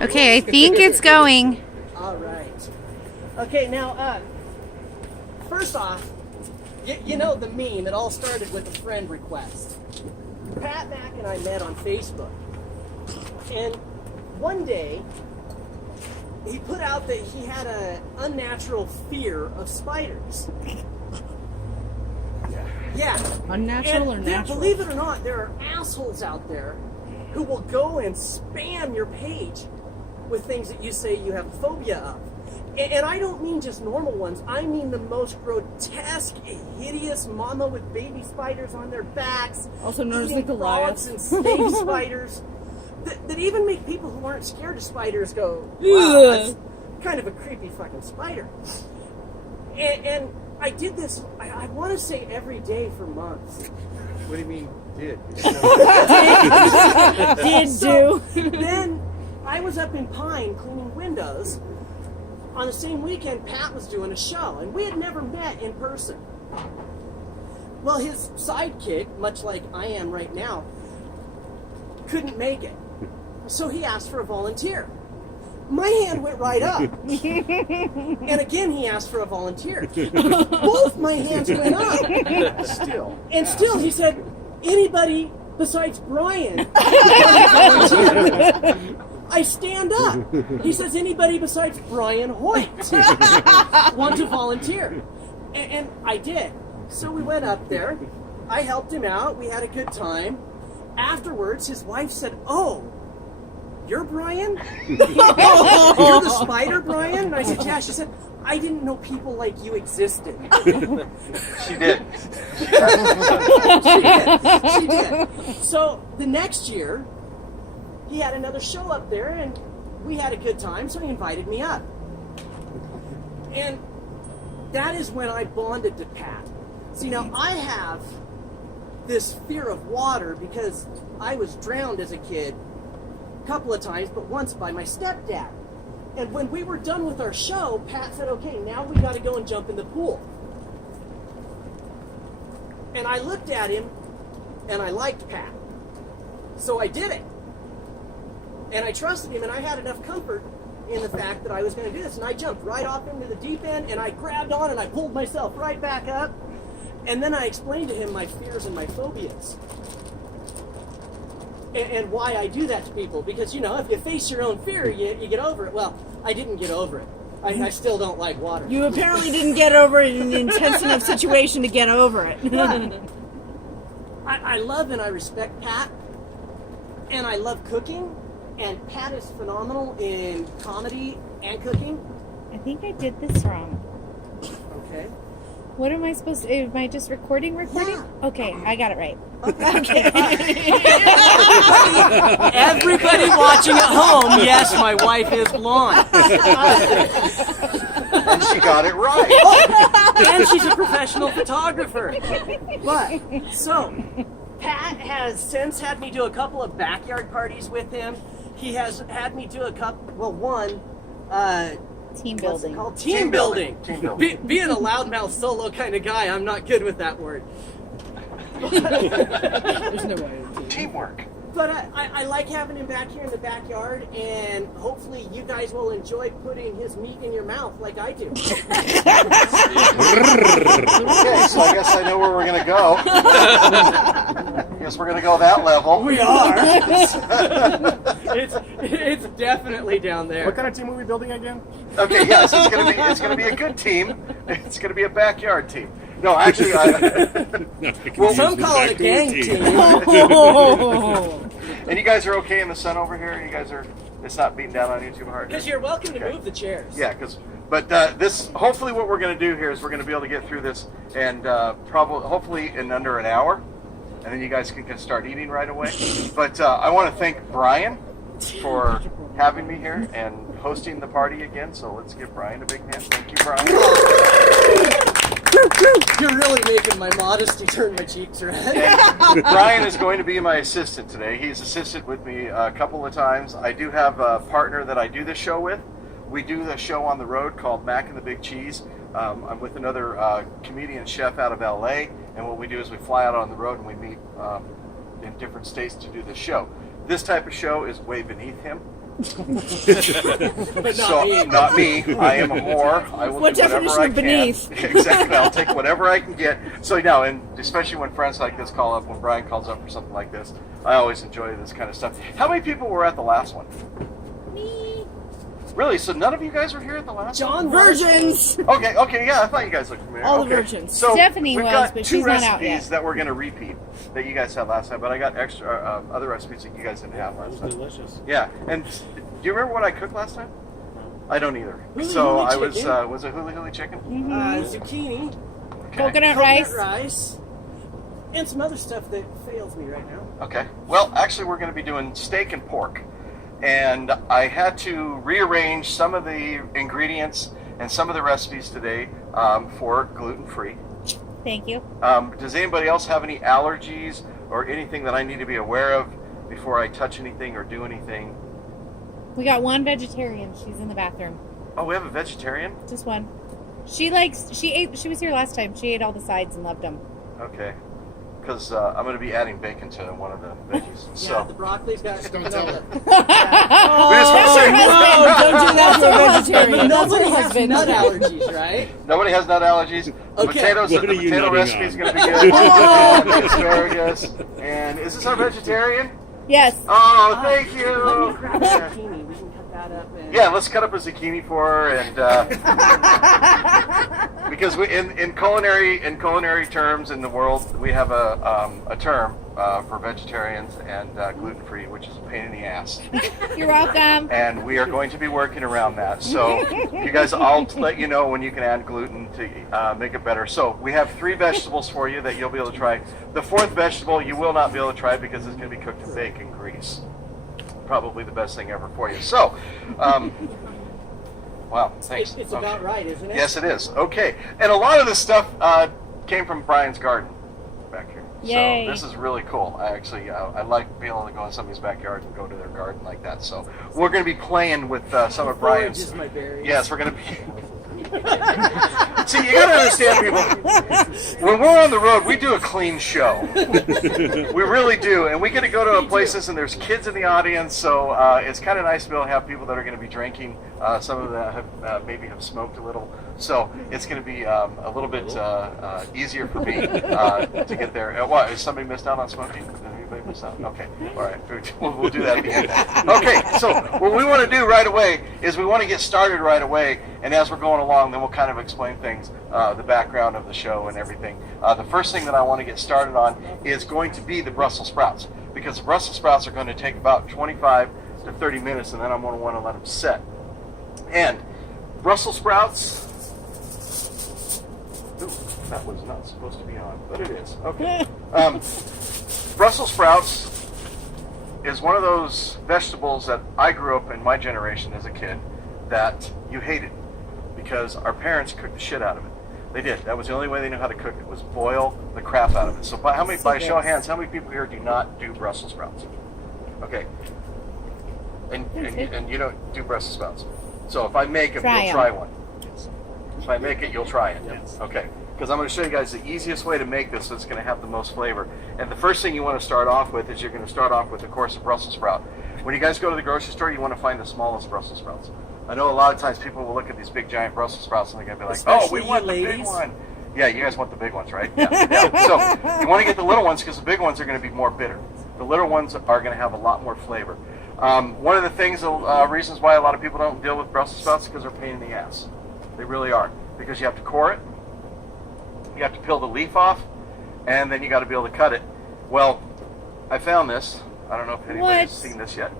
Okay, I think it's going. All right. Okay, now, first off, you know the meme, it all started with a friend request. Pat Mack and I met on Facebook. And one day, he put out that he had an unnatural fear of spiders. Yeah. Unnatural and or natural? Believe it or not, there are assholes out there who will go and spam your page with things that you say you have a phobia of. And I don't mean just normal ones. I mean the most grotesque, hideous mama with baby spiders on their backs. Also known as the eating Goliaths. frogs and snake spiders. That even make people who aren't scared of spiders go, wow, that's kind of a creepy fucking spider. And I did this, I want to say every day for months. What do you mean, did? Then I was up in Pine cleaning windows. On the same weekend, Pat was doing a show, and we had never met in person. Well, his sidekick, much like I am right now, couldn't make it. So he asked for a volunteer. My hand went right up. And again, he asked for a volunteer. Both my hands went up. Still. And still, he said, anybody besides Brian volunteer. I stand up. He says, anybody besides Brian Hoyt want to volunteer? And I did. So we went up there. I helped him out. We had a good time. Afterwards, his wife said, oh, you're Brian? You're the spider, Brian? And I said, yeah. She said, I didn't know people like you existed. She did. She did. So the next year, he had another show up there, and we had a good time, so he invited me up. And that is when I bonded to Pat. See, now, I have this fear of water because I was drowned as a kid a couple of times, but once by my stepdad. And when we were done with our show, Pat said, okay, now we got to go and jump in the pool. And I looked at him, and I liked Pat. So I did it. And I trusted him, and I had enough comfort in the fact that I was going to do this. And I jumped right off into the deep end, and I grabbed on, and I pulled myself right back up. And then I explained to him my fears and my phobias. And why I do that to people. Because, you know, if you face your own fear, you get over it. Well, I didn't get over it. I still don't like water. You apparently didn't get over it in an intense enough situation to get over it. I love and I respect Pat. And I love cooking. And Pat is phenomenal in comedy and cooking. I think I did this wrong. Okay. What am I supposed to? Am I just recording? Yeah. Okay, I got it right. Okay. Everybody watching at home, yes, my wife is blonde. And she got it right. And she's a professional photographer. But, so, Pat has since had me do a couple of backyard parties with him. He has had me do one, Team what's it building. called? Team building. Team building. Being a loudmouth solo kind of guy, I'm not good with that word. There's no way. Teamwork. But I like having him back here in the backyard, and hopefully you guys will enjoy putting his meat in your mouth like I do. Okay, so I guess I know where we're going to go. Guess we're going to go that level. We are. It's definitely down there. What kind of team are we building again? Okay, yes, it's going to be a good team. It's going to be a backyard team. No, actually, Well, some call it a gang team. And you guys are okay in the sun over here? You guys are, it's not beating down on you too hard? Because you're welcome to Okay. move the chairs. Yeah, but this, hopefully what we're going to do here is we're going to be able to get through this and hopefully in under an hour, and then you guys can start eating right away. But I want to thank Brian for having me here and hosting the party again, so let's give Brian a big hand. Thank you, Brian. You're really making my modesty turn my cheeks red. And Brian is going to be my assistant today. He's assisted with me a couple of times. I do have a partner that I do this show with. We do the show on the road called Mac and the Big Cheese. I'm with another comedian chef out of LA, and what we do is we fly out on the road and we meet in different states to do this show. this type of show is way beneath him. But So not me. I am a whore. I will What do whatever definition I of can. beneath? Exactly. I'll take whatever I can get. So now, and especially when friends like this call up, when Brian calls up for something like this, I always enjoy this kind of stuff. How many people were at the last one? Me. Really? So none of you guys were here at the last one? John was- Virgins. Okay, yeah. I thought you guys looked familiar. All the Okay. virgins. So Stephanie we've was, got but two she's not out recipes yet. that we're going to repeat that you guys had last time, but I got extra other recipes that you guys didn't have last time. Delicious. Yeah, and do you remember what I cooked last time? I don't either. Huli So huli I was chicken. was it huli huli chicken? Zucchini, Okay. Coconut coconut rice. rice, and some other stuff that fails me right now. Okay. Well, actually, we're going to be doing steak and pork, and I had to rearrange some of the ingredients and some of the recipes today for gluten-free. Thank you. Does anybody else have any allergies or anything that I need to be aware of before I touch anything or do anything? We got one vegetarian. She's in the bathroom. Oh, we have a vegetarian? Just one. She was here last time. She ate all the sides and loved them. Okay. Because I'm going to be adding bacon to one of the veggies. Yeah, So. the broccoli's got. Just don't tell her. We just want to say, No, don't do that to a vegetarian. That's her Nobody has husband. nut allergies, right? nobody has nut allergies. The Okay. potatoes, What the are you potato nutting recipe on? is going to be good. And the asparagus. And is this our vegetarian? Yes. Oh, thank Let me you. grab a zucchini. We can cut that up. And... Yeah, let's cut up a zucchini for her, and because we in culinary terms in the world, we have a term for vegetarians and gluten free, which is a pain in the ass. You're welcome. And we are going to be working around that. So, you guys, I'll let you know when you can add gluten to make it better. So, we have 3 vegetables for you that you'll be able to try. The 4th vegetable you will not be able to try because it's going to be cooked in bacon grease. Probably the best thing ever for you. So, wow, thanks. It's Okay. about right, isn't it? Yes, it is. Okay, and a lot of this stuff came from Brian's garden back here. Yay. So this is really cool. I actually I like being able to go in somebody's backyard and go to their garden like that. So we're going to be playing with some of Brian's. Forages my berries. Yes, we're going to be. See, you got to understand, people. When we're on the road, we do a clean show. We really do, and we get to go to places, and there's kids in the audience, so it's kind of nice to be able to have people that are going to be drinking. Some of them have maybe have smoked a little, so it's going to be a little bit easier for me to get there. What? Is somebody missed out on smoking? Did anybody miss out? Okay, all right, we'll do that at the end. Okay, so what we want to do right away is we want to get started right away, and as we're going along, then we'll kind of explain things, the background of the show and everything. The first thing that I want to get started on is going to be the Brussels sprouts, because the Brussels sprouts are going to take about 25 to 30 minutes, and then I'm going to want to let them set. And Brussels sprouts, ooh, that was not supposed to be on, but it is. Okay. Brussels sprouts is one of those vegetables that I grew up in my generation as a kid that you hated because our parents cooked the shit out of it. They did. That was the only way they knew how to cook it, was boil the crap out of it. So by a show of hands, how many people here do not do Brussels sprouts? Okay. And you don't do Brussels sprouts. So if I make them, Try you'll 'em. try one. If I make it, you'll try it. Okay. Because I'm going to show you guys the easiest way to make this so it's going to have the most flavor. And the first thing you want to start off with is you're going to start off with, of course, a Brussels sprout. When you guys go to the grocery store, you want to find the smallest Brussels sprouts. I know a lot of times people will look at these big giant Brussels sprouts and they're going to be like, oh, we Especially want you the big ladies. one. Yeah, you guys want the big ones, right? Yeah. Yeah. So you want to get the little ones because the big ones are going to be more bitter. The little ones are going to have a lot more flavor. One of the things, reasons why a lot of people don't deal with Brussels sprouts is because they're a pain in the ass. They really are. Because you have to core it, you have to peel the leaf off, and then you got to be able to cut it. Well, I found this. I don't know if anybody's What? seen this yet.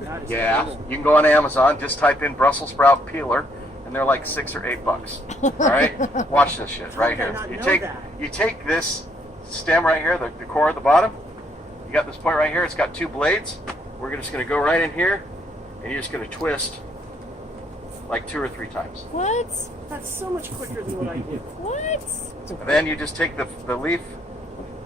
That is Yeah, cool. you can go on Amazon, just type in Brussels sprout peeler, and they're like $6 or $8. All right, watch this shit right How did here. I not You know that? take this stem right here, the core at the bottom. You got this point right here. It's got 2 blades. We're just going to go right in here, and you're just going to twist like 2 or 3 times. What? That's so much quicker than what I do. What? And then you just take the leaf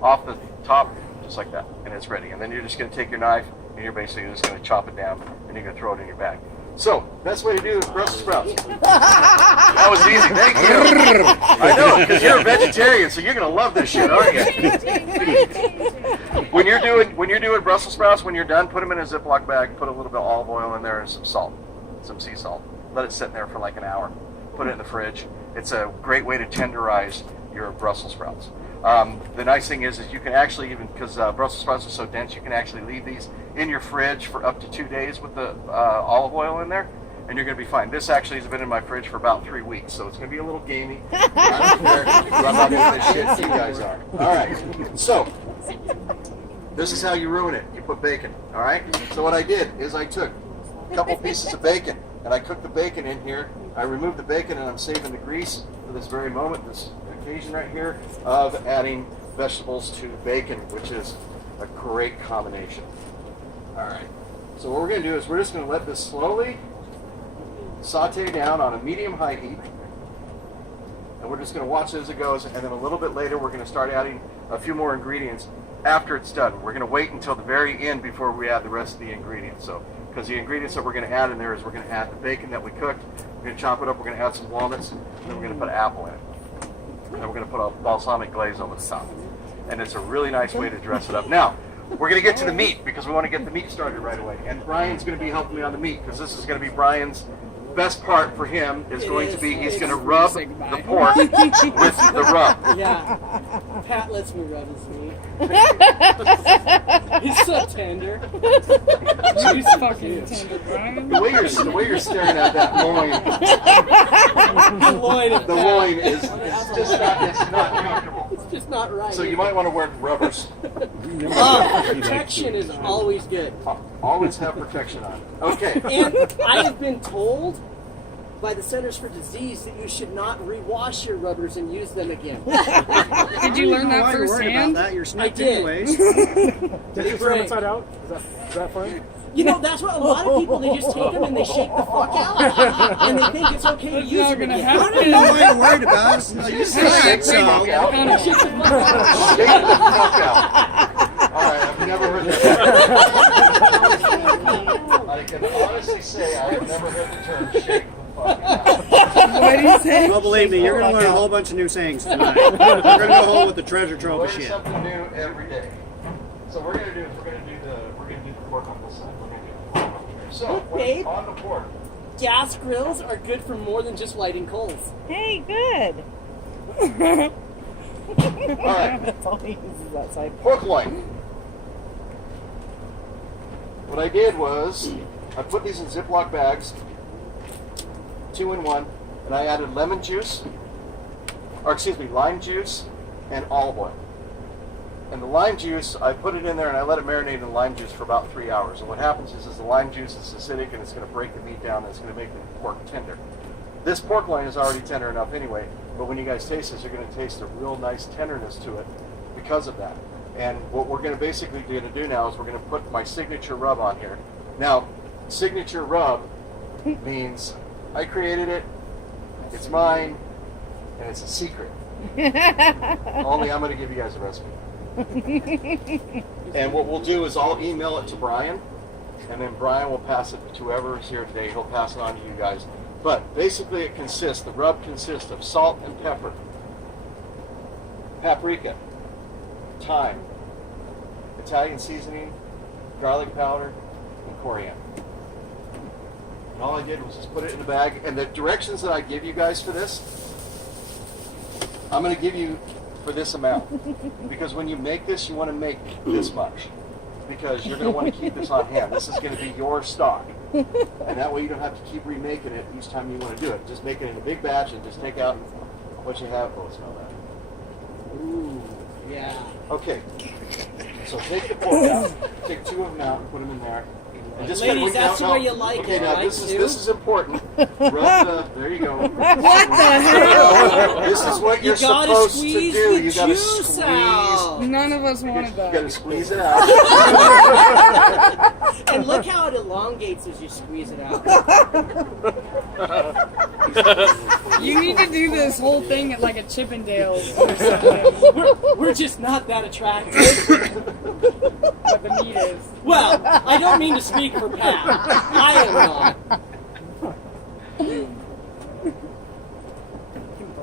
off the top, just like that, and it's ready. And then you're just going to take your knife, and you're basically just going to chop it down, and you're going to throw it in your bag. So, best way to do Brussels sprouts. That was easy, thank you. I know, because you're a vegetarian, so you're gonna love this shit, aren't you? When you're doing Brussels sprouts, when you're done, put them in a Ziploc bag, put a little bit of olive oil in there and some salt, some sea salt. Let it sit in there for like an hour. Put it in the fridge. It's a great way to tenderize your Brussels sprouts. The nice thing is you can actually, even because Brussels sprouts are so dense, you can actually leave these in your fridge for up to 2 days with the olive oil in there, and you're going to be fine. This actually has been in my fridge for about 3 weeks, so it's going to be a little gamey. I'm prepared to rub out this shit. You guys are. All right. So this is how you ruin it. You put bacon. All right. So what I did is I took a couple pieces of bacon and I cooked the bacon in here. I removed the bacon and I'm saving the grease for this very moment, this occasion right here of adding vegetables to bacon, which is a great combination. All right. So what we're going to do is we're just going to let this slowly saute down on a medium-high heat. And we're just going to watch it as it goes. And then a little bit later, we're going to start adding a few more ingredients after it's done. We're going to wait until the very end before we add the rest of the ingredients. So, because the ingredients that we're going to add in there is we're going to add the bacon that we cooked. We're going to chop it up. We're going to add some walnuts. And then we're going to put apple in it. And we're going to put a balsamic glaze over the top. And it's a really nice way to dress it up. Now, we're going to get to the meat because we want to get the meat started right away. And Brian's going to be helping me on the meat because this is going to be Brian's best part for him is going to be he's going to rub the pork with the rub. Yeah. Pat lets me rub his meat. He's so tender. He's fucking tender, Brian. The way you're staring at that loin, the loin is it's not comfortable. It's just not right. So you might want to wear rubbers. Protection is always good. Always have protection on. Okay. And I have been told by the Centers for Disease that you should not rewash your rubbers and use them again. Did you learn that Why are you worried firsthand? about that? You're I snaked did. anyways. Did you turn them inside out? Is that fine? You know, that's what a lot of people, they just take them and they shake the fuck out. And they think it's okay to That's use not them gonna again. I don't know why you're worried about it. You snake, so. Kinda- Shake the fuck out. Shake the fuck out. All right, I've never heard that. I can honestly say I have never heard the term shake the fuck out. What do you say? Well, believe me, you're going to learn a whole bunch of new sayings tonight. We're going to go home with the treasure trove of Learn shit. something new every day. So what we're gonna do is we're gonna do the pork on this side. We're gonna do the pork over here. So Babe? on the pork. Gas grills are good for more than just lighting coals. Hey, good. All right. That's all he uses outside. Pork loin. What I did was I put these in Ziploc bags, 2 in 1, and I added lime juice, and olive oil. And the lime juice, I put it in there and I let it marinate in lime juice for about 3 hours. And what happens is the lime juice is acidic and it's going to break the meat down and it's going to make the pork tender. This pork loin is already tender enough anyway, but when you guys taste this, you're going to taste a real nice tenderness to it because of that. And what we're going to basically do now is we're going to put my signature rub on here. Now, signature rub means I created it, it's mine, and it's a secret. Only I'm going to give you guys a recipe. And what we'll do is I'll email it to Brian, and then Brian will pass it to whoever is here today. He'll pass it on to you guys. But basically the rub consists of salt and pepper, paprika, thyme, Italian seasoning, garlic powder, and coriander. And all I did was just put it in the bag. And the directions that I give you guys for this, I'm going to give you for this amount. Because when you make this, you want to make this much. Because you're going to want to keep this on hand. This is going to be your stock. And that way you don't have to keep remaking it each time you want to do it. Just make it in a big batch and just take out what you have. Oh, smell that. Ooh, yeah. Okay. So take the pork out. Take 2 of them out and put them in there. And just Ladies, that's the way you like okay, it, now right, this Sue? is important. There you go. What the hell? This is what you're gotta supposed to squeeze do. the You gotta juice squeeze. out. None of us wanted You that. gotta squeeze it out. And look how it elongates as you squeeze it out. You need to do this whole thing at like a Chippendales or something. We're just not that attractive. But the meat is. Well, I don't mean to speak for Pat. I am not. All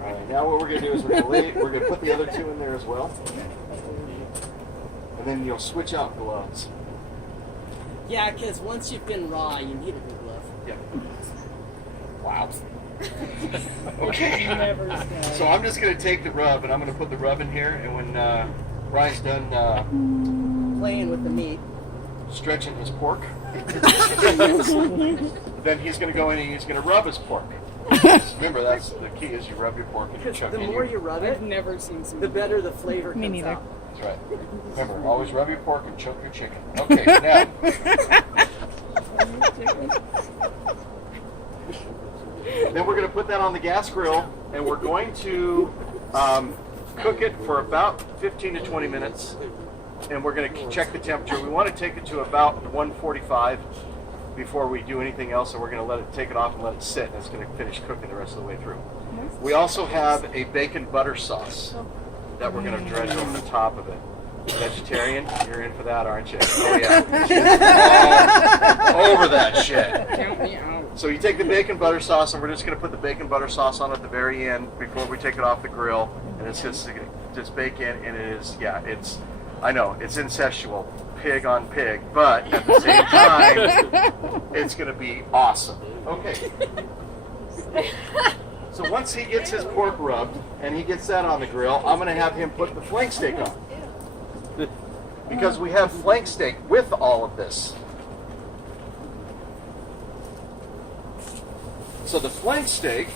right, now what we're gonna do is we're gonna put the other two in there as well, and then you'll switch out gloves. Yeah, because once you've been raw, you need a new glove. Yeah. Wow. Okay. Never said. So I'm just gonna take the rub and I'm gonna put the rub in here, and when Brian's done Playing with the meat. stretching his pork, then he's gonna go in and he's gonna rub his pork. Remember, that's the key: is you rub your pork and you Because chuck the in more your- you rub I've it, never seen some. the better the flavor Me comes neither. out. That's right. Remember, always rub your pork and choke your chicken. Okay, now. Then we're going to put that on the gas grill, and we're going to cook it for about 15 to 20 minutes, and we're going to check the temperature. We want to take it to about 145 before we do anything else, and we're going to take it off and let it sit. That's going to finish cooking the rest of the way through. We also have a bacon butter sauce that we're going to dredge over the top of it. Vegetarian, you're in for that, aren't you? Oh yeah. All over that shit. Count me out. So you take the bacon butter sauce, and we're just going to put the bacon butter sauce on at the very end before we take it off the grill, and it's just bacon, and it is, yeah, it's, I know, it's incestual, pig on pig, but at the same time, it's going to be awesome. Okay. So once he gets his pork rubbed, and he gets that on the grill, I'm going to have him put the flank steak on. Because we have flank steak with all of this. So the flank steak,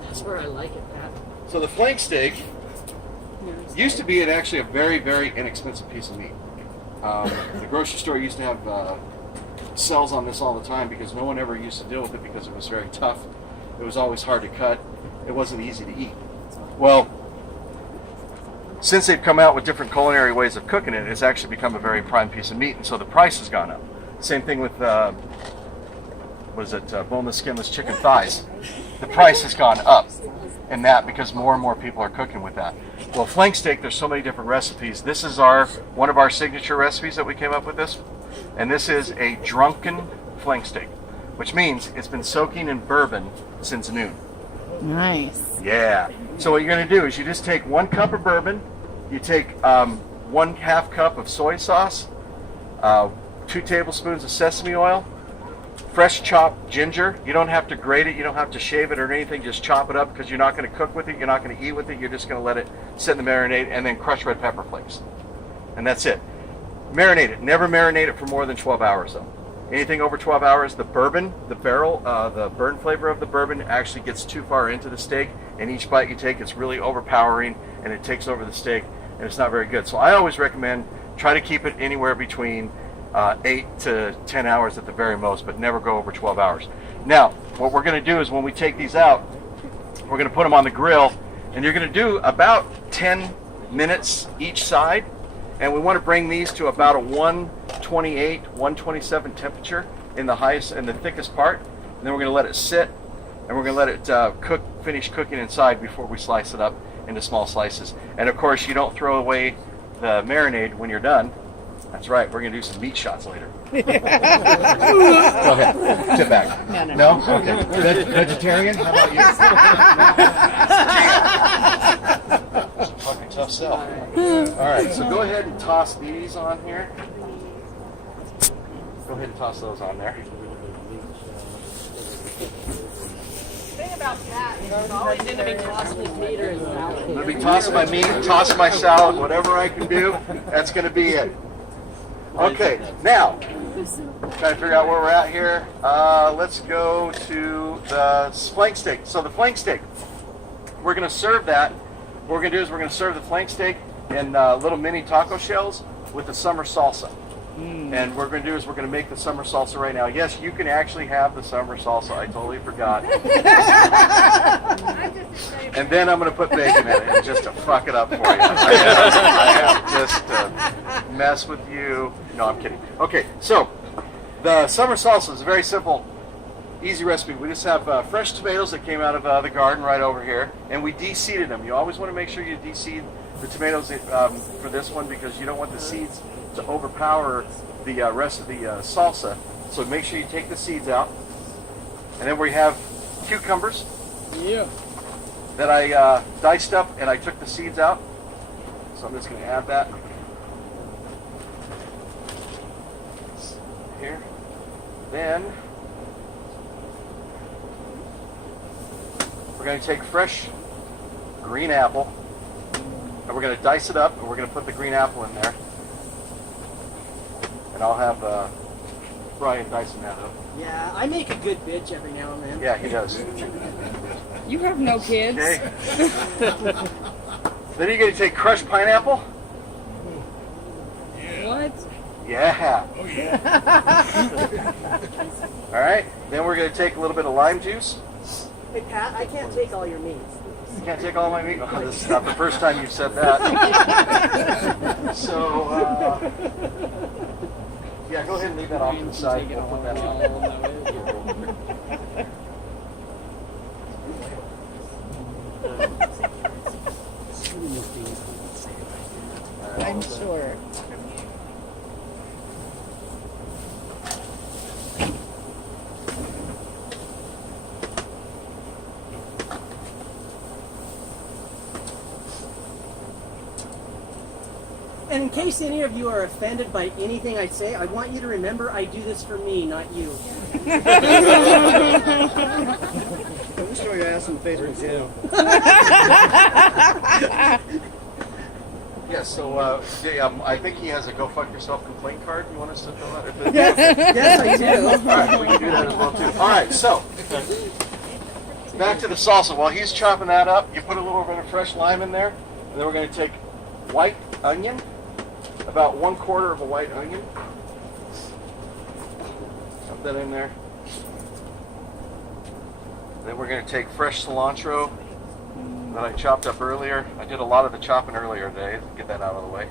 That's where I like it, Pat. so the flank steak used to be actually a very, very inexpensive piece of meat. The grocery store used to have cells on this all the time because no one ever used to deal with it because it was very tough. It was always hard to cut. It wasn't easy to eat. Well, since they've come out with different culinary ways of cooking it, it's actually become a very prime piece of meat, and so the price has gone up. Same thing with, boneless, skinless chicken thighs. The price has gone up in that because more and more people are cooking with that. Well, flank steak, there's so many different recipes. This is one of our signature recipes that we came up with this, and this is a drunken flank steak, which means it's been soaking in bourbon since noon. Nice. Yeah. So what you're going to do is you just take 1 cup of bourbon, you take 1/2 cup of soy sauce, 2 tablespoons of sesame oil, fresh chopped ginger. You don't have to grate it, you don't have to shave it or anything, just chop it up because you're not going to cook with it, you're not going to eat with it, you're just going to let it sit in the marinade, and then crushed red pepper flakes. And that's it. Marinate it. Never marinate it for more than 12 hours though. Anything over 12 hours, the bourbon, the barrel, the burn flavor of the bourbon actually gets too far into the steak, and each bite you take, it's really overpowering, and it takes over the steak, and it's not very good. So I always recommend try to keep it anywhere between 8 to 10 hours at the very most, but never go over 12 hours. Now, what we're going to do is when we take these out, we're going to put them on the grill, and you're going to do about 10 minutes each side, and we want to bring these to about a 128, 127 temperature in the highest and the thickest part, and then we're going to let it sit, and we're going to let it finish cooking inside before we slice it up into small slices. And of course, you don't throw away the marinade when you're done. That's right, we're going to do some meat shots later. Go ahead, sit back. No? Okay. Vegetarian? How about you? Fucking tough sell. All right, so go ahead and toss these on here. Go ahead and toss those on there. thing about that is it's always going to be tossing his meat or his salad. I'm going to be tossing my meat, tossing my salad, whatever I can do, that's going to be it. Okay, now, trying to figure out where we're at here. Let's go to the flank steak. So the flank steak, we're going to serve that. What we're going to do is we're going to serve the flank steak in little mini taco shells with the summer salsa. And what we're going to do is we're going to make the summer salsa right now. Yes, you can actually have the summer salsa. I totally forgot. And then I'm going to put bacon in it just to fuck it up for you. I have just to mess with you. No, I'm kidding. Okay, so the summer salsa is a very simple, easy recipe. We just have fresh tomatoes that came out of the garden right over here, and we de-seeded them. You always want to make sure you de-seed the tomatoes for this one because you don't want the seeds to overpower the rest of the salsa. So make sure you take the seeds out. And then we have cucumbers Yeah. that I diced up and I took the seeds out. So I'm just going to add that here. Then we're going to take fresh green apple and we're going to dice it up and we're going to put the green apple in there. And I'll have Brian dicing that up. Yeah, I make a good bitch every now and then. Yeah, he does. You have no kids. Okay. Then you're going to take crushed pineapple. What? Yeah. Oh, yeah. All right. Then we're going to take a little bit of lime juice. Hey, Pat, I can't take all your meat. You can't take all my meat. Oh, this is not the first time you've said that. So, yeah, go ahead and leave that off to the side. We'll put that on. I'm sure. And in case any of you are offended by anything I say, I want you to remember I do this for me, not you. I'm just showing your ass on Facebook too. Yes, so I think he has a Go Fuck Yourself complaint card. You want us to fill out? Yes, I do. All right, we can do that as well too. All right, so back to the salsa. While he's chopping that up, you put a little bit of fresh lime in there, and then we're going to take white onion, about 1/4 of a white onion. Dump that in there. Then we're going to take fresh cilantro that I chopped up earlier. I did a lot of the chopping earlier today. Get that out of the way.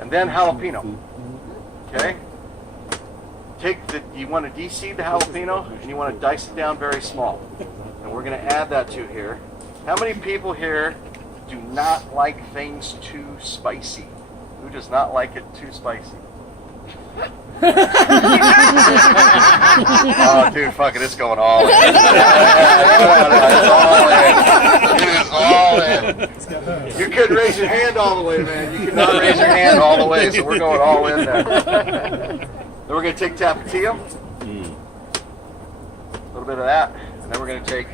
And then jalapeno. Okay? You want to de-seed the jalapeno and you want to dice it down very small. And we're going to add that to here. How many people here do not like things too spicy? Who does not like it too spicy? Oh, dude, fuck it, it's going all in. It's all in. You couldn't raise your hand all the way, man. You could not raise your hand all the way, so we're going all in there. Then we're going to take tapatio. A little bit of that. And then we're going to take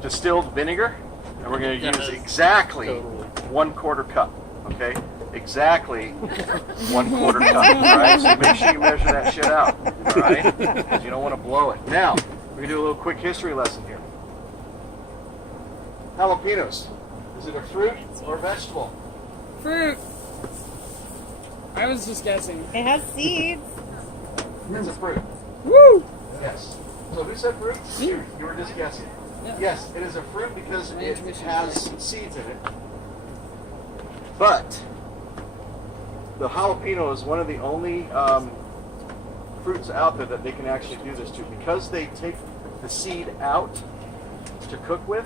distilled vinegar. And we're going to use exactly 1/4 cup. Okay? Exactly 1/4 cup. All right? So make sure you measure that shit out. All right? Because you don't want to blow it. Now, we're going to do a little quick history lesson here. Jalapenos. Is it a fruit or a vegetable? Fruit. I was just guessing. It has seeds. It's a fruit. Woo! Yes. So who said fruit? You were just guessing. Yeah. Yes, it is a fruit because it has seeds in it. But the jalapeno is one of the only fruits out there that they can actually do this to. Because they take the seed out to cook with,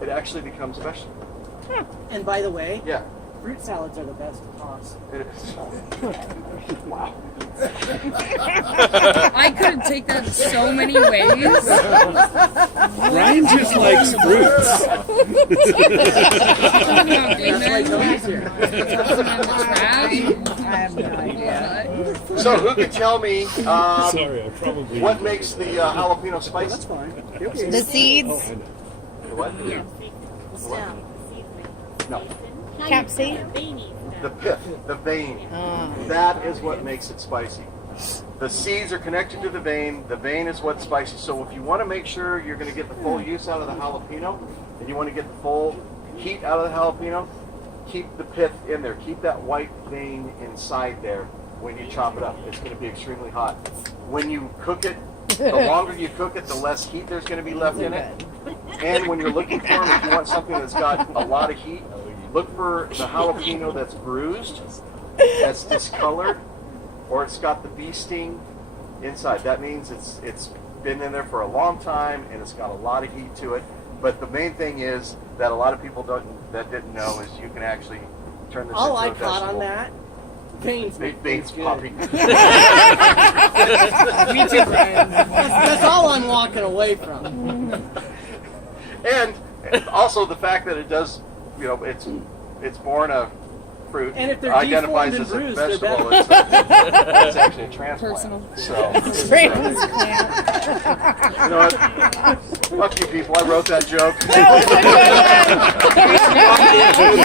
it actually becomes vegetable. And by the way, Yeah, fruit salads are the best toss. it is. Wow. I could take that so many ways. Ryan just likes fruits. I have no idea. So who can tell me Sorry, I probably. what makes the jalapeno spicy? That's fine. The seeds, The what? No. capsaicin. The pith, the vein. Oh. That is what makes it spicy. The seeds are connected to the vein. The vein is what's spicy. So if you want to make sure you're going to get the full use out of the jalapeno, and you want to get the full heat out of the jalapeno, keep the pith in there. Keep that white vein inside there when you chop it up. It's going to be extremely hot. When you cook it, the longer you cook it, the less heat there's going to be left in it. And when you're looking for them, if you want something that's got a lot of heat, look for the jalapeno that's bruised, that's discolored, or it's got the bee sting inside. That means it's been in there for a long time and it's got a lot of heat to it. But the main thing is that a lot of people didn't know is you can actually turn this All I into a caught on vegetable. that, veins. Veins Good. popping. Me too, Brian. That's all I'm walking away from. And also the fact that it does, it's born a fruit, And if they're identifies deformed and as a bruised, they're vegetable, better. it's actually a transplant. Personal. So, Transplant. you know what? Fuck you people, I wrote that joke.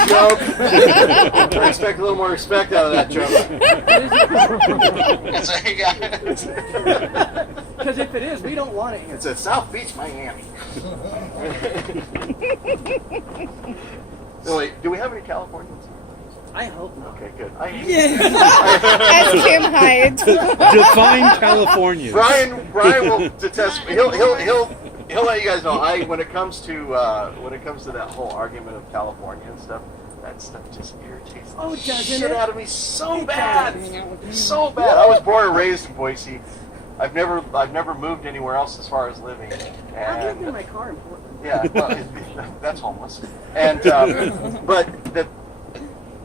Joke. I expect a little more respect out of that joke. Because if it is, we don't want it here. It's at South Beach, Miami. Oh, wait, do we have any Californians? I hope not. Okay, good. As Kim hides. Define California. Brian will detest me. He'll let you guys know. When it comes to that whole argument of California and stuff, that stuff just irritates Oh, the doesn't shit it? out of me so It bad, does. so bad. I was born and raised in Boise. I've never moved anywhere else as far as living. I've lived in And my car in Portland. yeah, well, that's homeless. And but the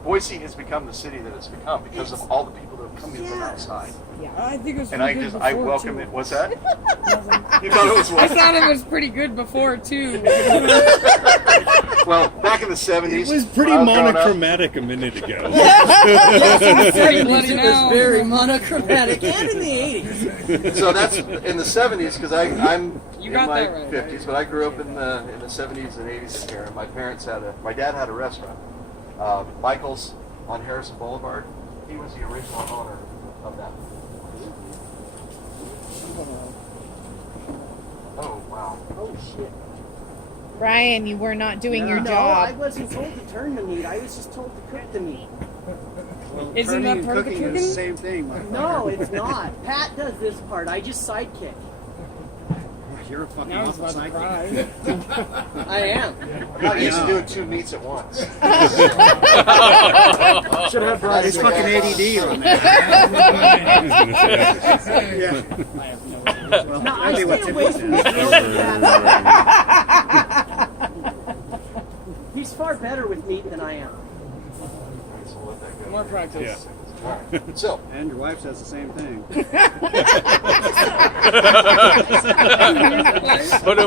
Boise has become the city that it's become because of all the people that have come in from outside. I think it was And pretty good I before, welcome too. it. What's that? You thought it was I what? thought it was pretty good before, too. Well, back in the 70s. It was pretty when I was growing up- monochromatic a minute ago. Pretty It bloody was now. very monochromatic, and in the 80s. So that's in the 70s because I'm You in got my that right. 50s, but I grew up in the 70s and 80s here. And my dad had a restaurant, Michael's on Harrison Boulevard. He was the original owner of that. Oh wow! Oh, shit. Brian, you were not doing your No, I job. wasn't told to turn the meat. I was just told to cook the meat. Isn't Turning that and part of the cooking is cooking? the same thing. motherfucker. No, it's not. Pat does this part. I just sidekick. You're a fucking Now he's awful about to psychic. cry. I am. I'm not used to doing two meats at once. Should have Brian. He's do fucking that. ADD on that. I was gonna say that. Yeah. I have no Well, No, I that'd be stay what away Tiffany from the said. grill with Pat. He's far better with meat than I am. So let that go. More practice. Yeah. All right. So And your wife says the same thing.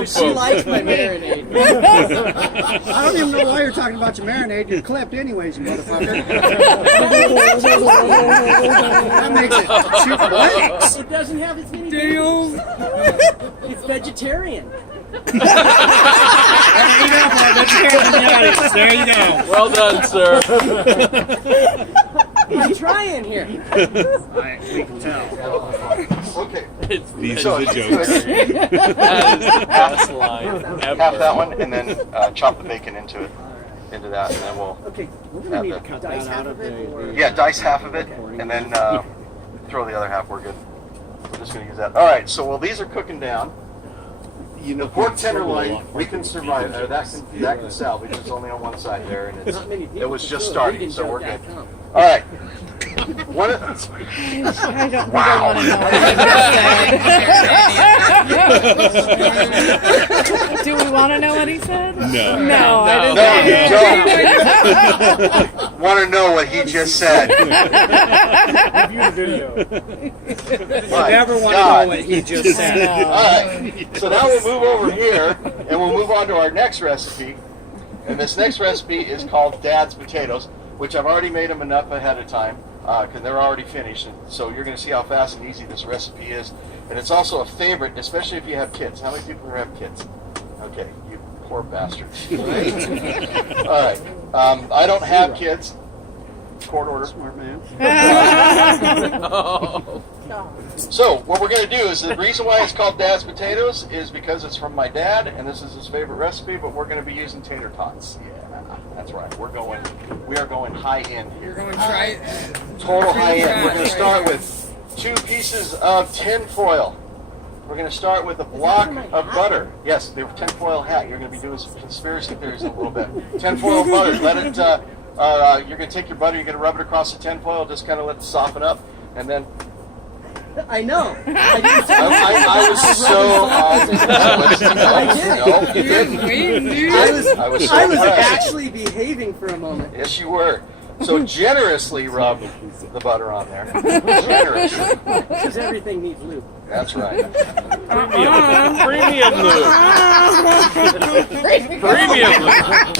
She likes my marinade. I don't even know why you're talking about your marinade. You're clipped anyways, you motherfucker. That makes it two legs. It doesn't have as many Damn. veggies. It's vegetarian. There you go. Well done, sir. He's trying here. We can tell. okay, These So are the it's jokes. That is the best line ever. half that one, and then chop the bacon into that, and then we'll Okay, We're going to need to cut dice that half out of of it. the... Or... yeah, dice half of it, and then throw the other half. We're good. We're just gonna use that. All right. So while these are cooking down, the pork tenderloin we can survive. That can salvage. It's only on one side there, and Not many people it was can just do it. starting, We didn't so know we're that good. come. All right. One. I don't think I want to know what he said. Do we want to know what he said? No. No, I No, didn't. you don't. Want to know what he just said? Review the video. My Never want to God. know what he just said. All right. So now we'll move over here, and we'll move on to our next recipe. And this next recipe is called Dad's Potatoes, which I've already made them enough ahead of time because they're already finished. And so you're going to see how fast and easy this recipe is. And it's also a favorite, especially if you have kids. How many people here have kids? Okay, you poor bastards. All right. I don't have kids. Court order. Smart man. So what we're going to do is the reason why it's called Dad's Potatoes is because it's from my dad, and this is his favorite recipe. But we're going to be using tater tots. Yeah, that's right. We are going high end You're here. going to try it. Total high end. We're going to start with 2 pieces of tin foil. We're going to start with a block of butter. Yes, the tin foil hat. You're going to be doing some conspiracy theories in a little bit. Tin foil butter. Let it. You're going to take your butter. You're going to rub it across the tin foil. Just kind of let it soften up, and then I know. I didn't say I was so I No, you didn't. Wait, dude. I was so I was impressed. actually behaving for a moment. Yes, you were. So generously rub the butter on there. Generously. Because everything needs lube. That's right. Premium lube. Premium lube.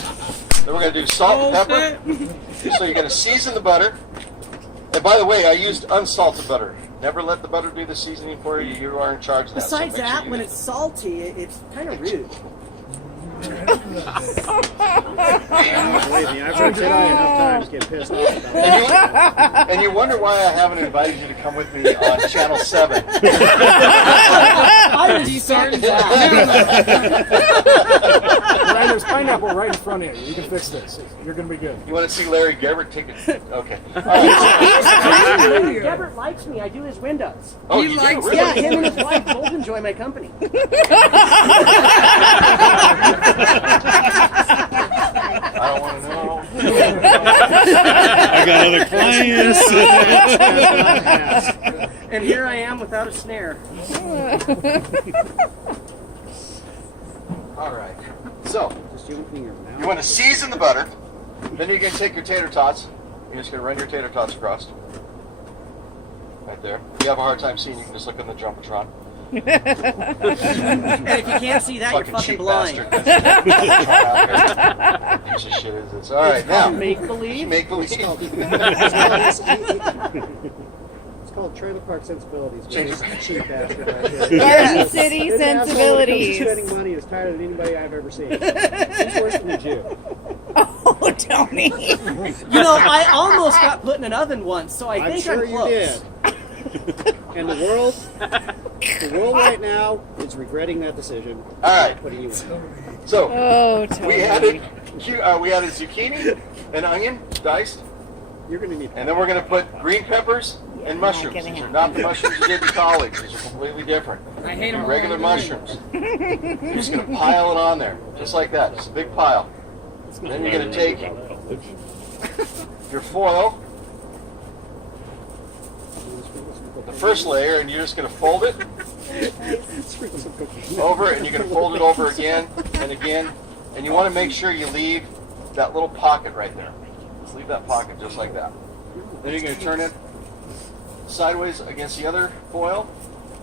Then we're going to do salt and pepper. So you're going to season the butter. And by the way, I used unsalted butter. Never let the butter do the seasoning for you. You are in charge of that. Besides so make that, sure you when do it's salty, it's kind of rude. Believe me, I've heard Jedi enough times get pissed off about that. And you wonder why I haven't invited you to come with me on Channel 7. I respect that. Ryan, there's pineapple right in front of you. You can fix this. You're going to be good. You want to see Larry Gebbert take it? Okay. All right. Gebbert likes me. I do his windows. Oh, He you do? likes- Really? Yeah, him and his wife both enjoy my company. I don't want to know. I got other clients. And here I am without a snare. All right. So, Just you opening your mouth. you want to season the butter. Then you're going to take your tater tots. You're just going to run your tater tots across. Right there. If you have a hard time seeing, you can just look on the Jumbotron. And if you can't see that, you're fucking cheap blind. bastard. Piece of shit is this. All right, now. Make believe. Make believe. It's called Trailer Park Sensibilities. Change It's cheap bastard right there. Garden City This asshole when it comes to sensibilities. spending money is tighter than anybody I've ever seen. He's worse than a Jew. Oh, Tony. You know, I almost got put in an oven once, so I I'm think sure I'm you close. did. And the world right now is regretting that decision. All right. Putting you in. So, Oh, Tony. we added zucchini and onion diced. You're going to need. And then we're going to put green peppers and not mushrooms. gonna These are happen. not the mushrooms you did in college. These are completely different. I hate them all. Regular mushrooms. You're just going to pile it on there, just like that. Just a big pile. Then you're going to take your foil, the first layer, and you're just going to fold it Sprinkle some cookies. over, and you're going to fold it over again and again. And you want to make sure you leave that little pocket right there. Just leave that pocket just like that. Then you're going to turn it sideways against the other foil,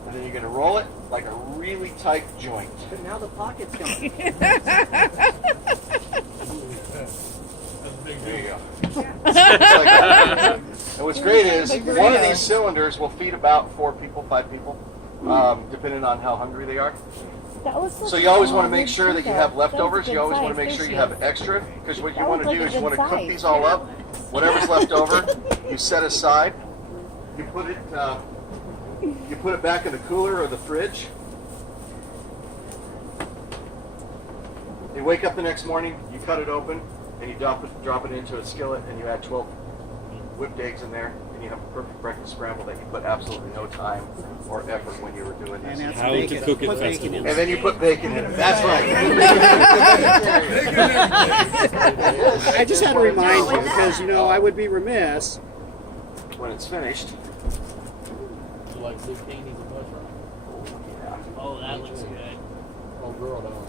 and then you're going to roll it like a really tight joint. But now the pocket's gone. There you go. Just like that. And what's great is one of these cylinders will feed about 4 people, 5 people, depending on how hungry they are. That was So you always want to make sure that you have leftovers. You always want to make sure you have extra, because what you want to do is you want to cook these all up. Whatever's left over, you set aside. You put it back in the cooler or the fridge. You wake up the next morning, you cut it open, and you drop it into a skillet, and you add 12 whipped eggs in there, and you have a perfect breakfast scramble that you put absolutely no time or effort when you were doing And this. add some How to bacon. cook it Put bacon festival. in. And then you put bacon in it. That's right. I just had to remind you because, you know, I would be remiss. When it's finished, You like zucchini and mushroom? yeah. Oh, that looks good. Oh, girl, no.